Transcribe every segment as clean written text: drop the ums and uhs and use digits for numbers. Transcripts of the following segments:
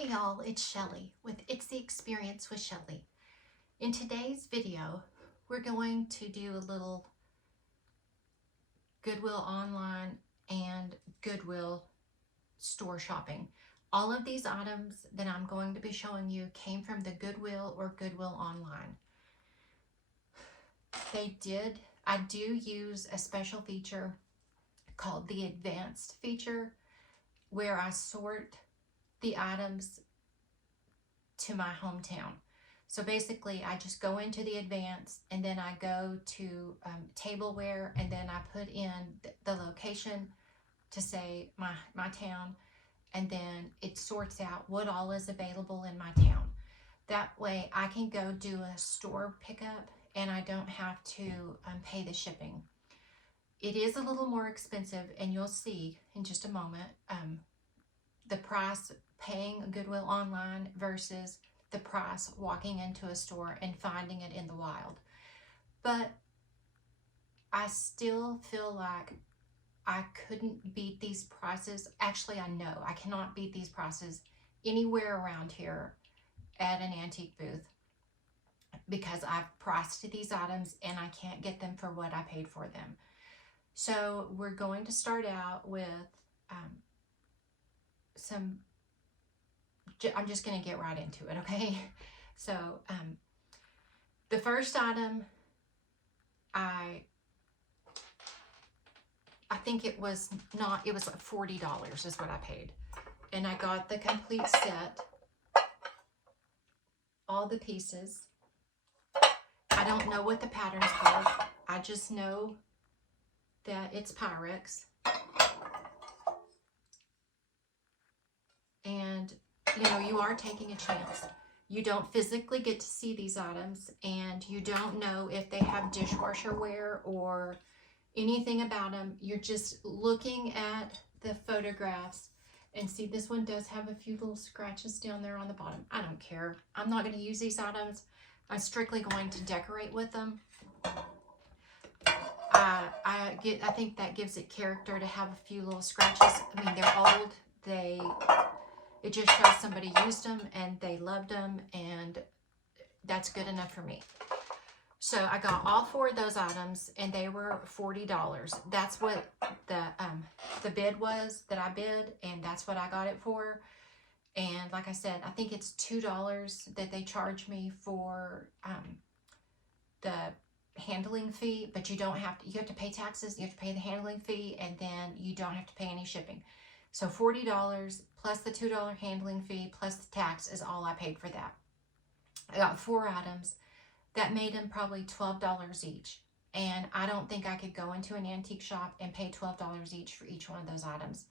Hey y'all, it's Shelly with It's the Experience with Shelly. In today's video, we're going to do a little Goodwill online and Goodwill store shopping. All of these items that I'm going to be showing you came from the Goodwill or Goodwill online. I do use a special feature called the advanced feature where I sort the items to my hometown. So basically I just go into the advanced and then I go to tableware and then I put in the location to say my town, and then it sorts out what all is available in my town. That way I can go do a store pickup and I don't have to pay the shipping. It is a little more expensive, and you'll see in just a moment the price paying Goodwill online versus the price walking into a store and finding it in the wild. But I still feel like I couldn't beat these prices. Actually, I know I cannot beat these prices anywhere around here at an antique booth, because I've priced these items and I can't get them for what I paid for them. So we're going to start out with I'm just going to get right into it, okay? So the first item, I think it was like $40 is what I paid. And I got the complete set, all the pieces. I don't know what the pattern's called. I just know that it's Pyrex. And you know, you are taking a chance. You don't physically get to see these items, and you don't know if they have dishwasher wear or anything about them. You're just looking at the photographs, and see, this one does have a few little scratches down there on the bottom. I don't care. I'm not going to use these items. I'm strictly going to decorate with them. I think that gives it character to have a few little scratches. I mean, they're old. It just shows somebody used them and they loved them, and that's good enough for me. So I got all four of those items and they were $40. That's what the bid was that I bid, and that's what I got it for. And like I said, I think it's $2 that they charge me for the handling fee, but you have to pay taxes, you have to pay the handling fee, and then you don't have to pay any shipping. So $40 plus the $2 handling fee plus the tax is all I paid for that. I got four items. That made them probably $12 each. And I don't think I could go into an antique shop and pay $12 each for each one of those items.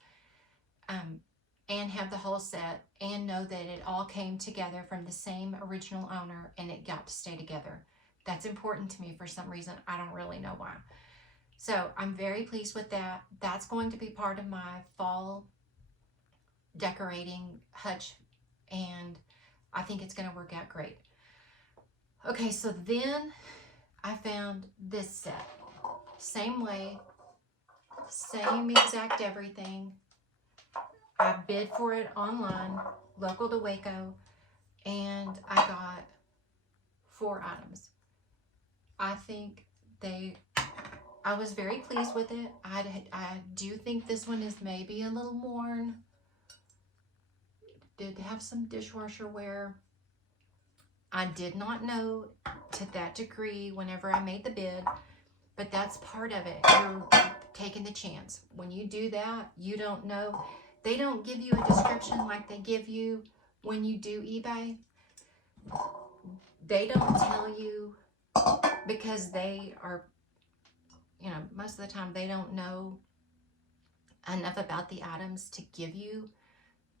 And have the whole set and know that it all came together from the same original owner and it got to stay together. That's important to me for some reason. I don't really know why. So I'm very pleased with that. That's going to be part of my fall decorating hutch, and I think it's going to work out great. Okay, so then I found this set. Same way, same exact everything. I bid for it online, local to Waco, and I got four items. I was very pleased with it. I do think this one is maybe a little worn. It did have some dishwasher wear. I did not know to that degree whenever I made the bid, but that's part of it. You're taking the chance. When you do that, you don't know. They don't give you a description like they give you when you do eBay. They don't tell you, because they are, you know, most of the time they don't know enough about the items to give you,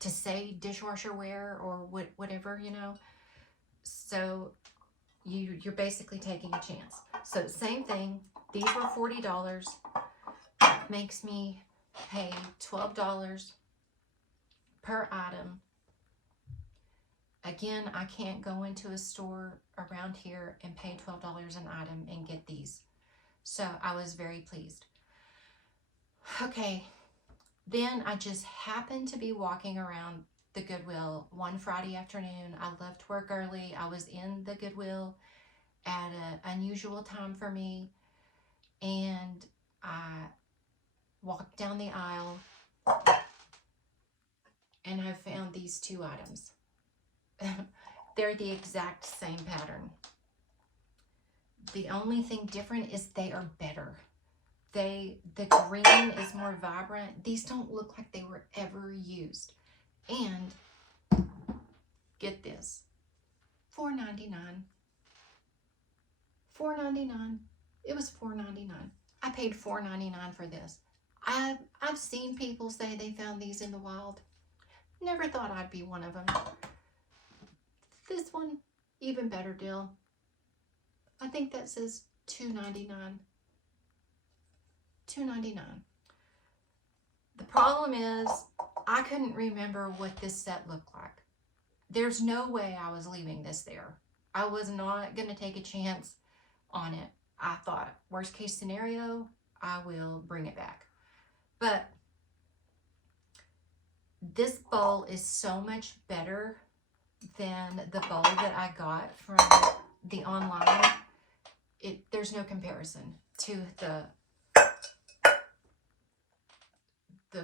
to say dishwasher wear or whatever, you know. So you're basically taking a chance. So same thing, these were $40. That makes me pay $12 per item. Again, I can't go into a store around here and pay $12 an item and get these. So I was very pleased. Okay, then I just happened to be walking around the Goodwill one Friday afternoon. I left work early. I was in the Goodwill at an unusual time for me, and I walked down the aisle and I found these two items. They're the exact same pattern. The only thing different is they are better. The green is more vibrant. These don't look like they were ever used. And get this, $4.99. $4.99. It was $4.99. I paid $4.99 for this. I've seen people say they found these in the wild. Never thought I'd be one of them. This one, even better deal. I think that says $2.99. $2.99. The problem is I couldn't remember what this set looked like. There's no way I was leaving this there. I was not going to take a chance on it. I thought, worst case scenario, I will bring it back. But this bowl is so much better than the bowl that I got from the online. There's no comparison to the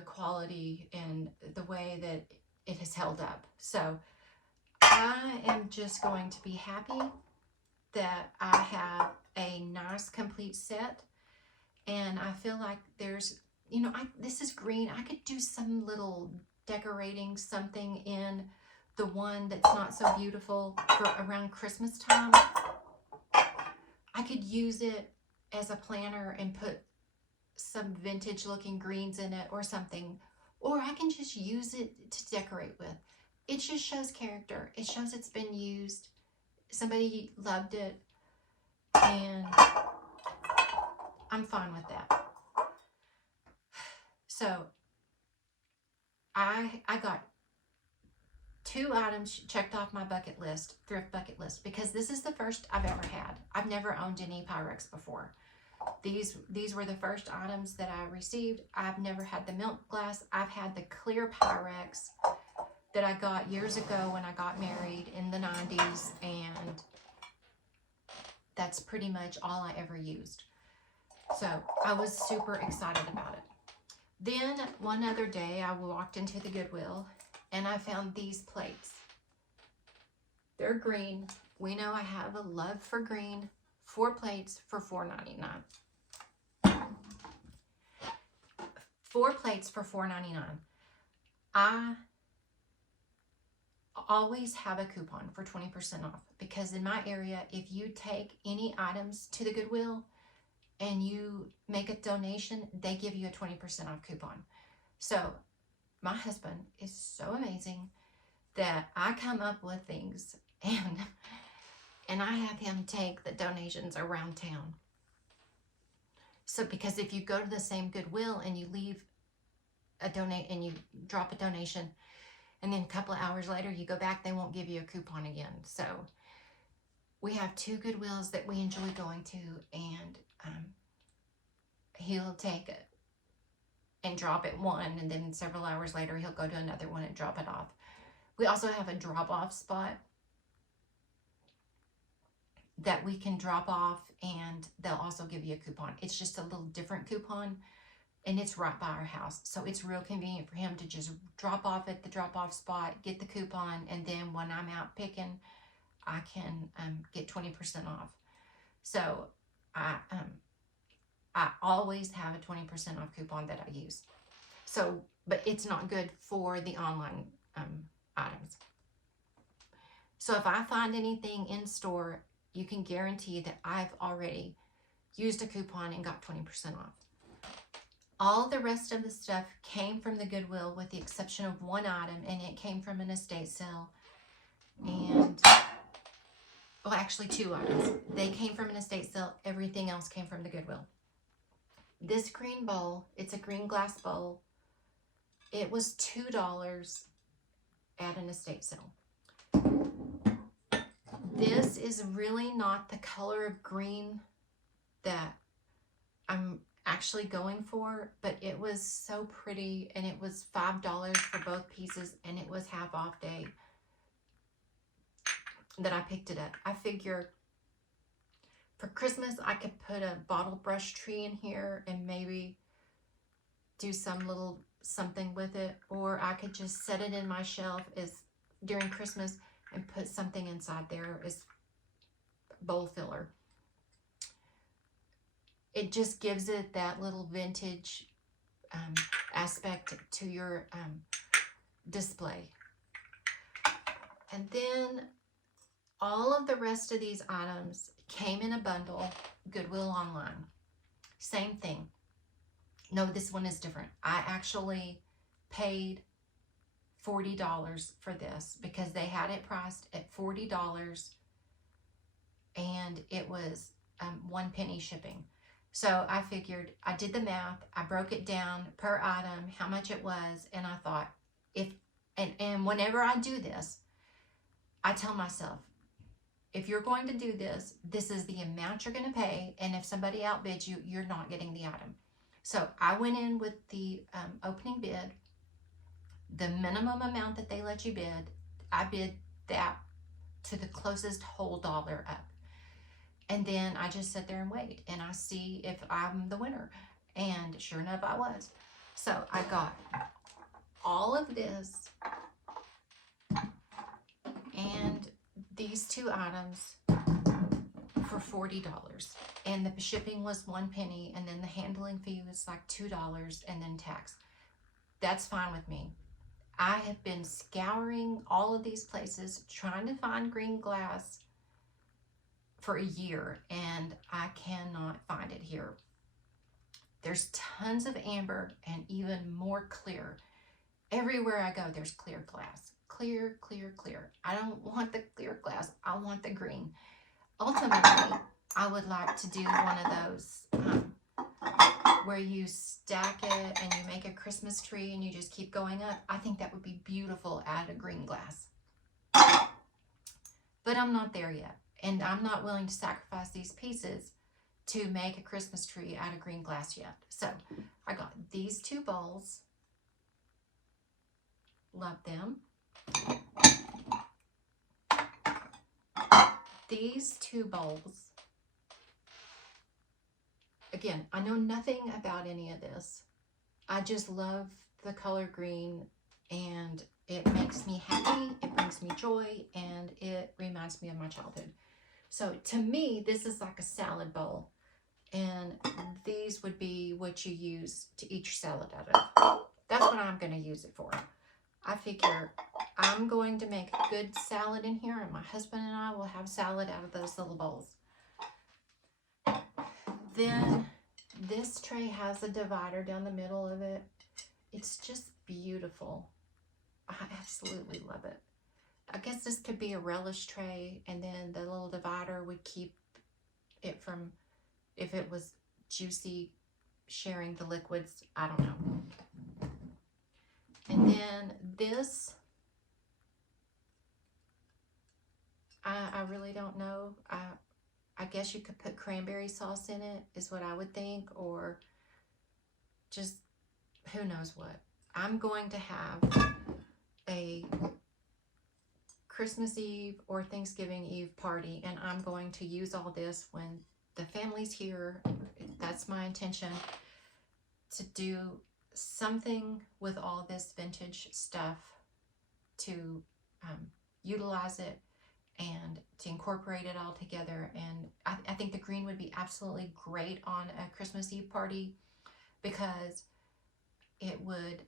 quality and the way that it has held up. So I am just going to be happy that I have a nice complete set, and I feel like there's, you know, this is green. I could do some little decorating, something in the one that's not so beautiful for around Christmas time. I could use it as a planner and put some vintage looking greens in it or something, or I can just use it to decorate with. It just shows character. It shows it's been used. Somebody loved it, and I'm fine with that. So I got 2 items checked off my bucket list, thrift bucket list, because this is the first I've ever had. I've never owned any Pyrex before. These were the first items that I received. I've never had the milk glass. I've had the clear Pyrex that I got years ago when I got married in the 90s, and that's pretty much all I ever used. So I was super excited about it. Then one other day I walked into the Goodwill and I found these plates. They're green. We know I have a love for green. 4 plates for $4.99. 4 plates for $4.99. I always have a coupon for 20% off, because in my area, if you take any items to the Goodwill and you make a donation, they give you a 20% off coupon. So my husband is so amazing that I come up with things and I have him take the donations around town. So because if you go to the same Goodwill and you leave a and you drop a donation, and then a couple of hours later you go back, they won't give you a coupon again. So we have 2 Goodwills that we enjoy going to, and he'll take it and drop it one, and then several hours later he'll go to another one and drop it off. We also have a drop-off spot that we can drop off, and they'll also give you a coupon. It's just a little different coupon, and it's right by our house. So it's real convenient for him to just drop off at the drop-off spot, get the coupon, and then when I'm out picking, I can get 20% off. So I always have a 20% off coupon that I use. So, but it's not good for the online items. So if I find anything in store, you can guarantee that I've already used a coupon and got 20% off. All the rest of the stuff came from the Goodwill with the exception of one item, and it came from an estate sale. And, well, actually 2 items. They came from an estate sale. Everything else came from the Goodwill. This green bowl, it's a green glass bowl. It was $2 at an estate sale. This is really not the color of green that I'm actually going for, but it was so pretty, and it was $5 for both pieces, and it was half off day that I picked it up. I figure for Christmas I could put a bottle brush tree in here and maybe do some little something with it, or I could just set it in my shelf as during Christmas and put something inside there as bowl filler. It just gives it that little vintage aspect to your display. And then all of the rest of these items came in a bundle, Goodwill online. Same thing. No, this one is different. I actually paid $40 for this because they had it priced at $40 and it was 1 penny shipping. So I figured, I did the math, I broke it down per item, how much it was, and I thought, and whenever I do this, I tell myself, if you're going to do this, this is the amount you're going to pay, and if somebody outbids you, you're not getting the item. So I went in with the opening bid, the minimum amount that they let you bid. I bid that to the closest whole dollar up. And then I just sit there and wait, and I see if I'm the winner. And sure enough, I was. So I got all of this and these 2 items for $40. And the shipping was 1 penny, and then the handling fee was like $2 and then tax. That's fine with me. I have been scouring all of these places trying to find green glass for a year, and I cannot find it here. There's tons of amber and even more clear. Everywhere I go, there's clear glass. Clear, clear, clear. I don't want the clear glass. I want the green. Ultimately, I would like to do one of those where you stack it and you make a Christmas tree and you just keep going up. I think that would be beautiful out of green glass. But I'm not there yet. And I'm not willing to sacrifice these pieces to make a Christmas tree out of green glass yet. So I got these 2 bowls. Love them. These 2 bowls. Again, I know nothing about any of this. I just love the color green, and it makes me happy, it brings me joy, and it reminds me of my childhood. So to me, this is like a salad bowl, and these would be what you use to eat your salad out of. That's what I'm going to use it for. I figure I'm going to make a good salad in here, and my husband and I will have salad out of those little bowls. Then this tray has a divider down the middle of it. It's just beautiful. I absolutely love it. I guess this could be a relish tray, and then the little divider would keep it from, if it was juicy, sharing the liquids. I don't know. And then this, I really don't know. I guess you could put cranberry sauce in it, is what I would think, or just who knows what. I'm going to have a Christmas Eve or Thanksgiving Eve party, and I'm going to use all this when the family's here. That's my intention, to do something with all this vintage stuff, to utilize it and to incorporate it all together. And I think the green would be absolutely great on a Christmas Eve party, because it would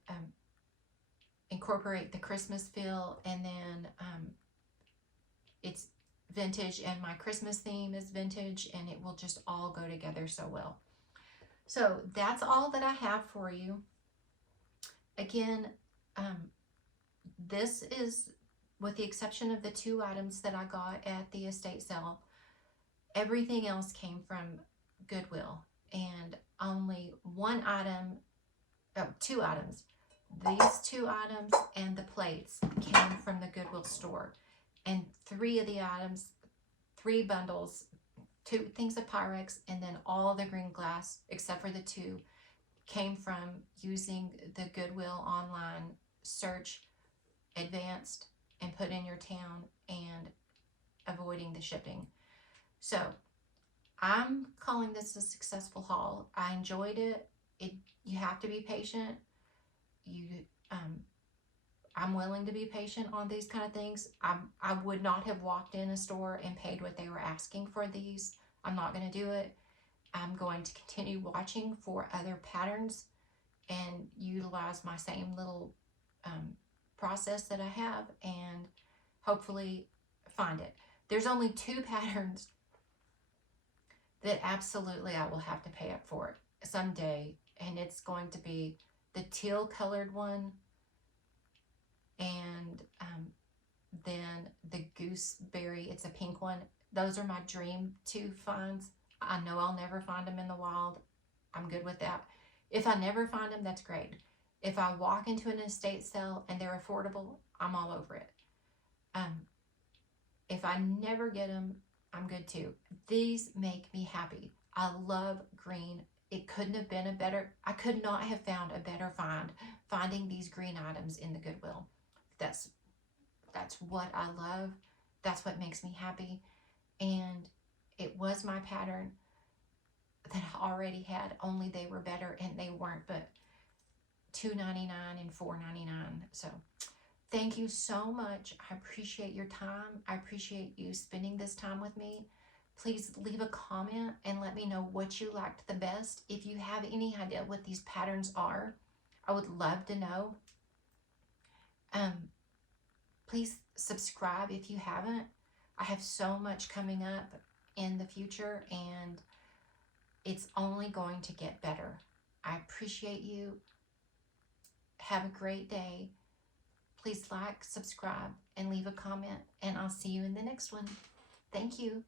incorporate the Christmas feel, and then it's vintage, and my Christmas theme is vintage, and it will just all go together so well. So that's all that I have for you. Again, this is, with the exception of the 2 items that I got at the estate sale, everything else came from Goodwill, and only 1 item, 2 items. These 2 items and the plates came from the Goodwill store, and 3 of the items, 3 bundles, 2 things of Pyrex, and then all the green glass, except for the 2, came from using the Goodwill online search advanced and put in your town and avoiding the shipping. So I'm calling this a successful haul. I enjoyed it. You have to be patient. I'm willing to be patient on these kind of things. I would not have walked in a store and paid what they were asking for these. I'm not going to do it. I'm going to continue watching for other patterns and utilize my same little process that I have and hopefully find it. There's only 2 patterns that absolutely I will have to pay up for someday, and it's going to be the teal colored one and then the gooseberry. It's a pink one. Those are my dream 2 finds. I know I'll never find them in the wild. I'm good with that. If I never find them, that's great. If I walk into an estate sale and they're affordable, I'm all over it. If I never get them, I'm good too. These make me happy. I love green. It couldn't have been a better, I could not have found a better find, finding these green items in the Goodwill. That's what I love. That's what makes me happy. And it was my pattern that I already had, only they were better, and they weren't but $2.99 and $4.99. So thank you so much. I appreciate your time. I appreciate you spending this time with me. Please leave a comment and let me know what you liked the best. If you have any idea what these patterns are, I would love to know. Please subscribe if you haven't. I have so much coming up in the future, and it's only going to get better. I appreciate you. Have a great day. Please like, subscribe, and leave a comment, and I'll see you in the next one. Thank you.